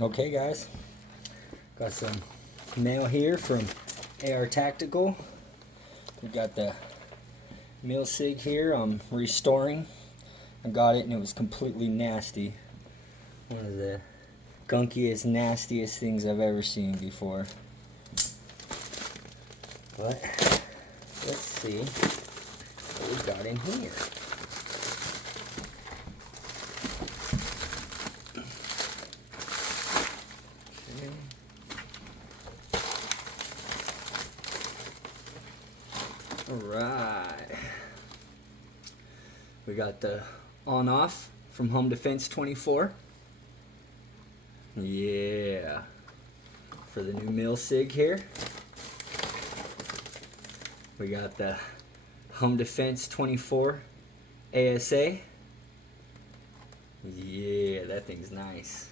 Okay guys, got some mail here from AR Tactical. We got the milsig here I'm restoring. I got it and it was completely nasty. One of the gunkiest, nastiest things I've ever seen before. But let's see what we got in here. Alright, we got the on-off from Home Defense 24. Yeah, for the new milsig here. We got the Home Defense 24 ASA. Yeah, that thing's nice.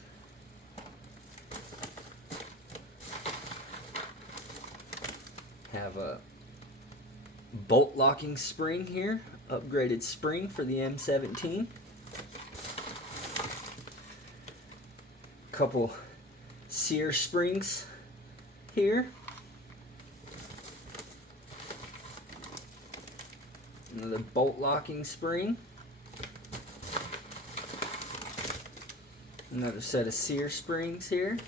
Have a bolt locking spring here, upgraded spring for the M17. Couple sear springs here. Another bolt locking spring. Another set of sear springs here.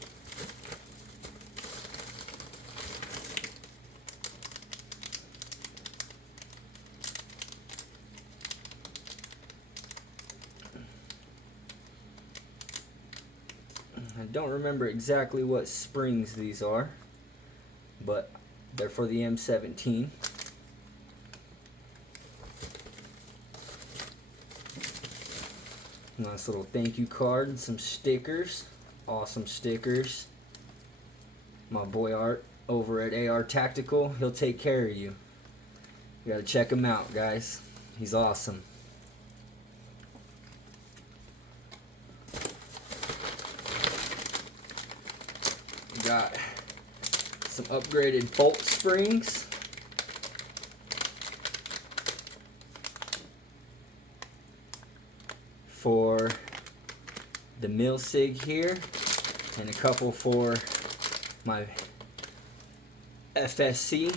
I don't remember exactly what springs these are, but they're for the M17. Nice little thank you card and some stickers. Awesome stickers. My boy Art over at AR Tactical, he'll take care of you. You gotta check him out, guys. He's awesome. Got some upgraded bolt springs. For the milsig here, and a couple for my FSC.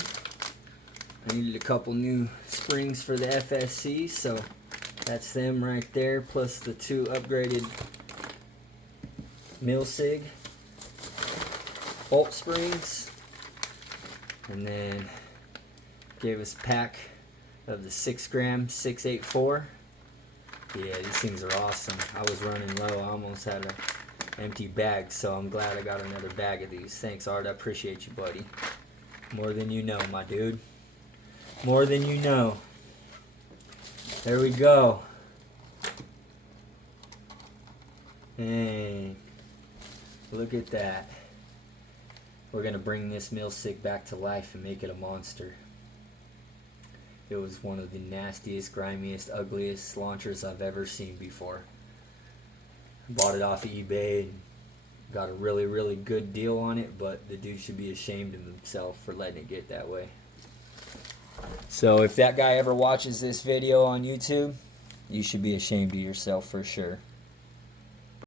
I needed a couple new springs for the FSC, so that's them right there, plus the two upgraded milsig bolt springs, and then gave us a pack of the 6-gram 684. Yeah, these things are awesome. I was running low. I almost had an empty bag, so I'm glad I got another bag of these. Thanks, Art. I appreciate you, buddy. More than you know, my dude. More than you know. There we go. Hey, look at that. We're going to bring this milsig back to life and make it a monster. It was one of the nastiest, grimiest, ugliest launchers I've ever seen before. Bought it off of eBay and got a really, really good deal on it, but the dude should be ashamed of himself for letting it get that way. So if that guy ever watches this video on YouTube, you should be ashamed of yourself for sure.